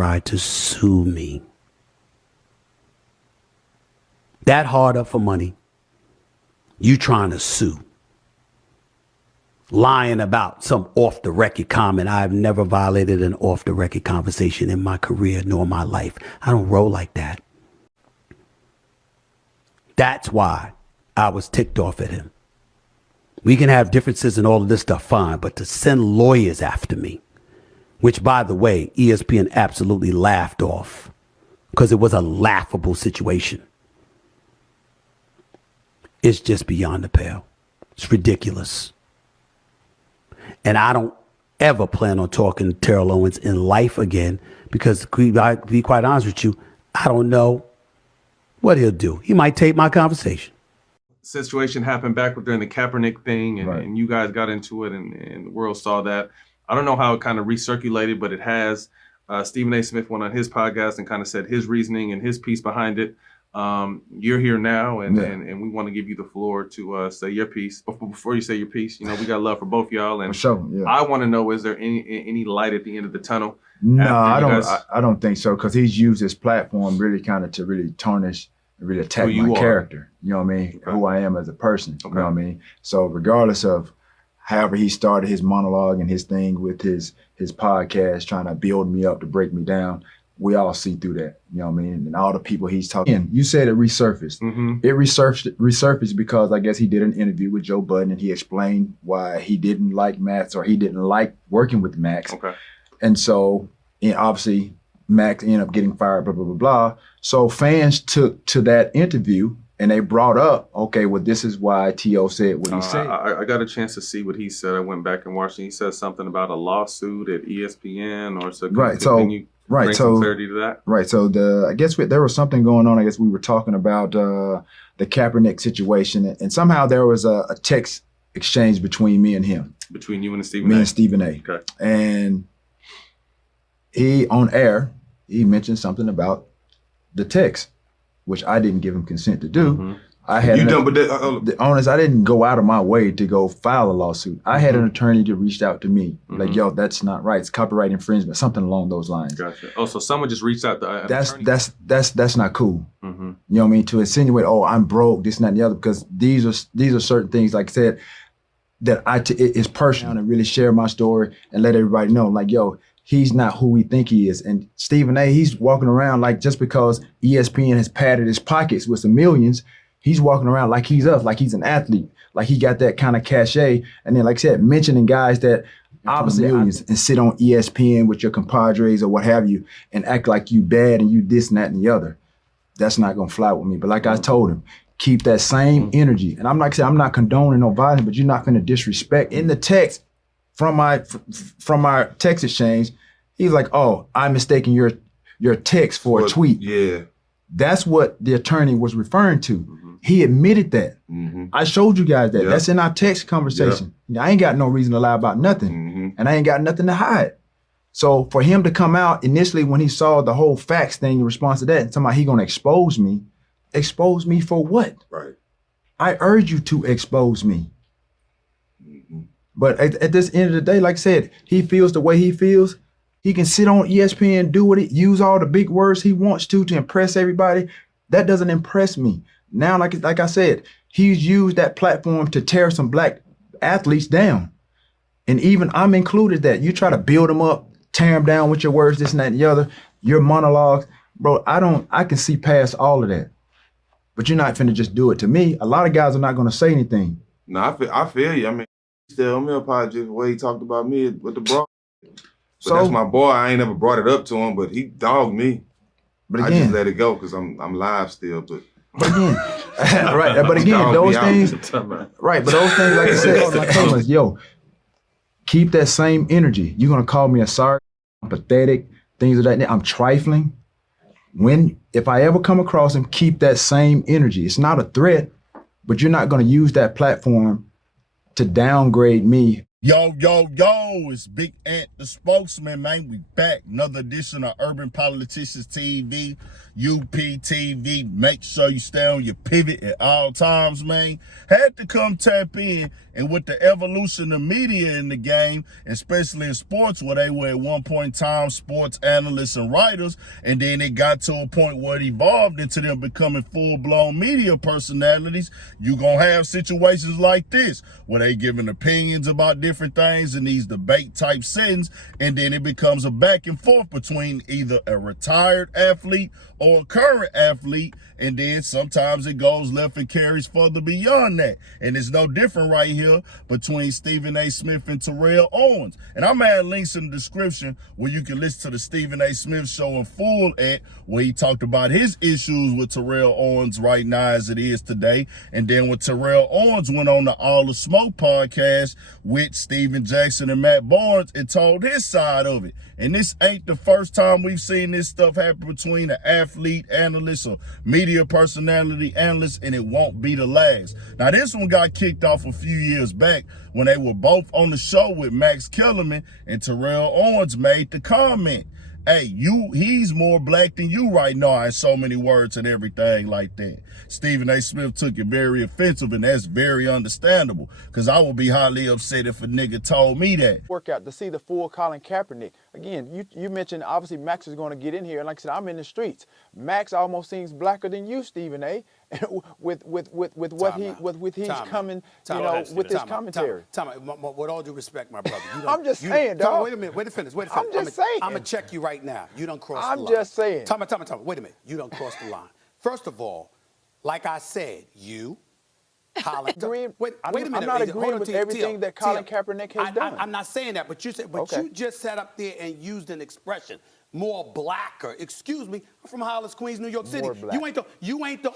tried to sue me. That hard up for money. You trying to sue. Lying about some off the record comment. I've never violated an off the record conversation in my career nor my life. I don't roll like that. That's why I was ticked off at him. We can have differences and all of this stuff, fine, but to send lawyers after me, which, by the way, ESPN absolutely laughed off because it was a laughable situation. It's just beyond the pale. It's ridiculous. And I don't ever plan on talking to Terrell Owens in life again because, to be quite honest with you, I don't know what he'll do. He might tape my conversation. Situation happened back during the Kaepernick thing, and you guys got into it, and the world saw that. I don't know how it kind of recirculated, but it has. Stephen A. Smith went on his podcast and kind of said his reasoning and his piece behind it. You're here now, and we want to give you the floor to say your piece. Before you say your piece, we got love for both y'all, and for sure, yeah. I want to know: is there any light at the end of the tunnel? No, I don't think so, because he's used his platform really kind of to really tarnish and really attack my character. You know what I mean? Okay. Who I am as a person. Okay. You know what I mean? So regardless of however he started his monologue and his thing with his podcast, trying to build me up to break me down, we all see through that, you know what I mean? And all the people he's talking. And you said it resurfaced. Mm-hmm. It resurfaced because I guess he did an interview with Joe Budden and he explained why he didn't like Max, or he didn't like working with Max. Okay. And so, obviously, Max ended up getting fired, blah, blah, blah, blah. So fans took to that interview and they brought up, okay, well, this is why T.O. said what he said. I got a chance to see what he said. I went back and watched it. He said something about a lawsuit at ESPN or something. Right. So, bring some clarity to that? Right. So I guess there was something going on. I guess we were talking about the Kaepernick situation, and somehow there was a text exchange between me and him. Between you and Stephen A? Me and Stephen A. Okay. And he, on air, he mentioned something about the text, which I didn't give him consent to do. Mm-hmm. I had the honest, I didn't go out of my way to go file a lawsuit. I had an attorney that reached out to me, like, yo, that's not right. It's copyright infringement, something along those lines. Gotcha. Oh, so someone just reached out to that's not cool. Mm-hmm. You know what I mean? To insinuate, oh, I'm broke, this and that and the other, because these are certain things, like I said, that it's personal, and really share my story and let everybody know, like, yo, he's not who we think he is. And Stephen A., he's walking around like, just because ESPN has padded his pockets with some millions, he's walking around like he's us, like he's an athlete, like he got that kind of cachet. And then, like I said, mentioning guys that obviously millions and sit on ESPN with your compadres or what have you and act like you bad and you this and that and the other. That's not gonna fly with me. But like I told him, keep that same energy. And I'm like I said, I'm not condoning no violence, but you're not gonna disrespect. In the text from our text exchange, he's like, oh, I'm mistaking your text for a tweet. Yeah. That's what the attorney was referring to. Mm-hmm. He admitted that. Mm-hmm. I showed you guys that. Yep. That's in our text conversation. Yep. I ain't got no reason to lie about nothing. And I ain't got nothing to hide. So for him to come out initially when he saw the whole facts thing in response to that, and somebody he gonna expose me for what? Right. I urge you to expose me. Mm-hmm. But at this end of the day, like I said, he feels the way he feels. He can sit on ESPN, use all the big words he wants to impress everybody. That doesn't impress me. Now, like I said, he's used that platform to tear some black athletes down. And even I'm included that. You try to build them up, tear them down with your words, this and that and the other, your monologues. Bro, I can see past all of that. But you're not finna just do it to me. A lot of guys are not gonna say anything. No, I feel you. I mean, still me apologize the way he talked about me with the bro. So that's my boy. I ain't never brought it up to him, but he dogged me. But again, I just let it go because I'm live still. But again, right. But again, those things, right. But those things, like I said, my comments, yo, keep that same energy. You're gonna call me a sorry, I'm pathetic, things of that. I'm trifling. If I ever come across him, keep that same energy. It's not a threat, but you're not gonna use that platform to downgrade me. Yo, it's Big Ant, the spokesman, man. We back. Another edition of Urban Politicians TV, UPTV. Make sure you stay on your pivot at all times, man. Had to come tap in, and with the evolution of media in the game, especially in sports, where they were at one point in time sports analysts and writers, and then it got to a point where it evolved into them becoming full-blown media personalities, you gonna have situations like this, where they giving opinions about different things in these debate type settings, and then it becomes a back and forth between either a retired athlete or a current athlete, and then sometimes it goes left and carries further beyond that. And it's no different right here between Stephen A. Smith and Terrell Owens. And I'm adding links in the description where you can listen to the Stephen A. Smith show in full at where he talked about his issues with Terrell Owens right now as it is today. And then when Terrell Owens went on the All the Smoke podcast with Steven Jackson and Matt Barnes and told his side of it. And this ain't the first time we've seen this stuff happen between an athlete analyst or media personality analyst, and it won't be the last. Now, this one got kicked off a few years back when they were both on the show with Max Kellerman, and Terrell Owens made the comment, hey, he's more black than you right now in so many words and everything like that. Stephen A. Smith took it very offensive, and that's very understandable, because I would be highly upset if a nigga told me that. Workout to see the full Colin Kaepernick. Again, you mentioned obviously Max is going to get in here, and like I said, I'm in the streets. Max almost seems blacker than you, Stephen A. with what he's coming, with his commentary. With all due respect, my brother. I'm just saying, dog. Wait a minute, wait to finish. I'm just saying. I'm going to check you right now. You don't cross the line. I'm just saying. Tell me. Wait a minute. You don't cross the line. First of all, like I said, Colin. Wait a minute. I'm not agreeing with everything that Colin Kaepernick has done. I'm not saying that, but you just sat up there and used an expression, more blacker. Excuse me, I'm from Hollis, Queens, New York City. You ain't the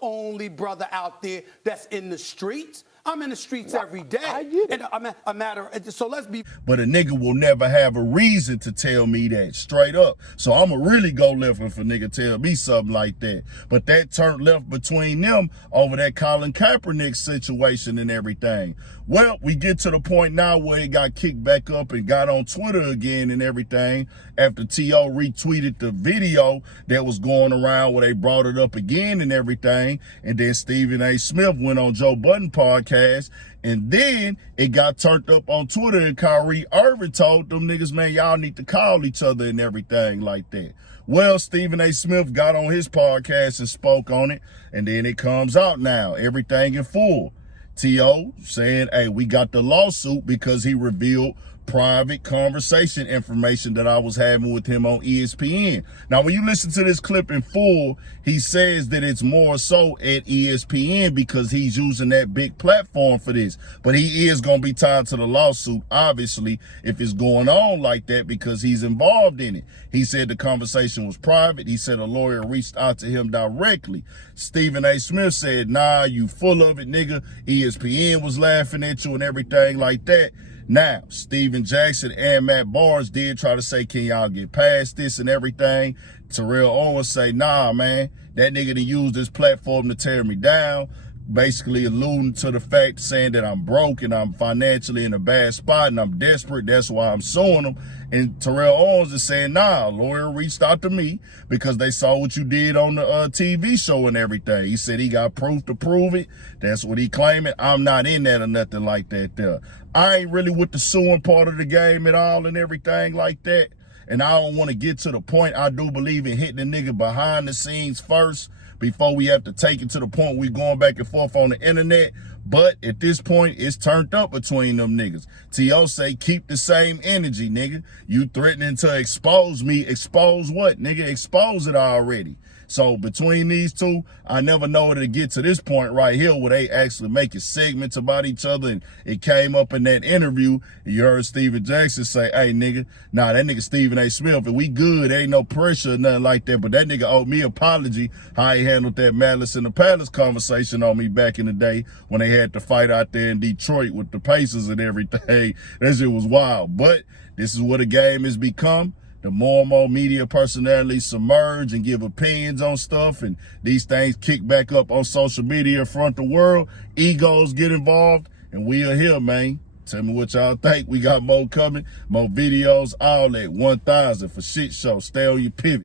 only brother out there that's in the streets. I'm in the streets every day. I get it. And so let's be. But a nigga will never have a reason to tell me that straight up. So I'ma really go left if a nigga tell me something like that. But that turned left between them over that Colin Kaepernick situation and everything. Well, we get to the point now where it got kicked back up and got on Twitter again and everything after T.O. retweeted the video that was going around where they brought it up again and everything. And then Stephen A. Smith went on Joe Budden podcast, and then it got turned up on Twitter, and Kyrie Irving told them niggas, man, y'all need to call each other and everything like that. Well, Stephen A. Smith got on his podcast and spoke on it, and then it comes out now, everything in full. T.O. saying, hey, we got the lawsuit because he revealed private conversation information that I was having with him on ESPN. Now, when you listen to this clip in full, he says that it's more so at ESPN because he's using that big platform for this. But he is going to be tied to the lawsuit, obviously, if it's going on like that because he's involved in it. He said the conversation was private. He said a lawyer reached out to him directly. Stephen A. Smith said, nah, you full of it, nigga. ESPN was laughing at you and everything like that. Now, Steven Jackson and Matt Barnes did try to say, can y'all get past this and everything? Terrell Owens say, nah, man, that nigga done used this platform to tear me down, basically alluding to the fact, saying that I'm broke and I'm financially in a bad spot and I'm desperate. That's why I'm suing him. And Terrell Owens is saying, nah, a lawyer reached out to me because they saw what you did on the TV show and everything. He said he got proof to prove it. That's what he claiming. I'm not in that or nothing like that there. I ain't really with the suing part of the game at all and everything like that. And I don't want to get to the point. I do believe in hitting the nigga behind the scenes first before we have to take it to the point we going back and forth on the internet. But at this point, it's turned up between them niggas. T.O. say, keep the same energy, nigga. You threatening to expose me. Expose what, nigga? Expose it already. So between these two, I never know it'll get to this point right here where they actually making segments about each other. And it came up in that interview. And you heard Steven Jackson say, hey, nigga, nah, that nigga Stephen A. Smith, and we good. Ain't no pressure or nothing like that. But that nigga owed me an apology how he handled that Malice in the Palace conversation on me back in the day when they had to fight out there in Detroit with the Pacers and everything. That shit was wild. But this is what a game has become. The more and more media personalities submerge and give opinions on stuff, and these things kick back up on social media in front of the world, egos get involved, and we are here, man. Tell me what y'all think. We got more coming, more videos, all that. 1,000 for shit show. Stay on your pivot.